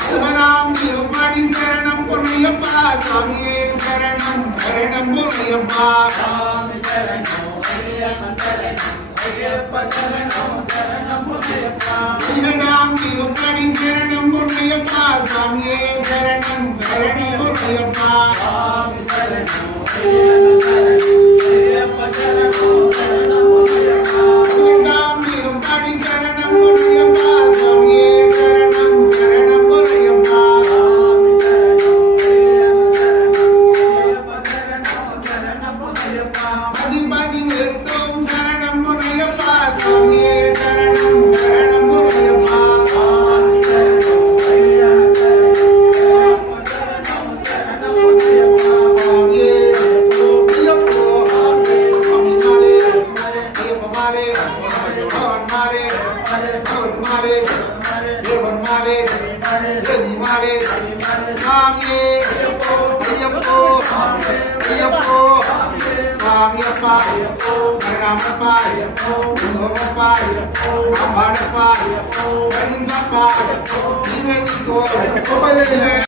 சிவராம் திருப்படி சரணம் பொன்னையப்பா சாமியே சரணம் சரணம் பொன்னையப்பா சாமி சரணம் ஐயப்ப சரணம் ஐயப்ப சரணம் சரணம் பொன்னையப்பா சிவராம் திருப்படி சரணம் பொன்னையப்பா சாமியே சரணம் சரணம் பொன்னையப்பா சாமி சரணம் ஐயப்ப சரணம் சரணம் பொன்னையப்பா சிவராம் திருப்படி சரணம் பொன்னையப்பா சாமியே சரணம் சரணம் பொன்னையப்பா மதிமதி நிறுத்தும் சரணம் பொன்னையப்பா சாமியே சரணம் சரணம் பொன்னையப்பா Bye.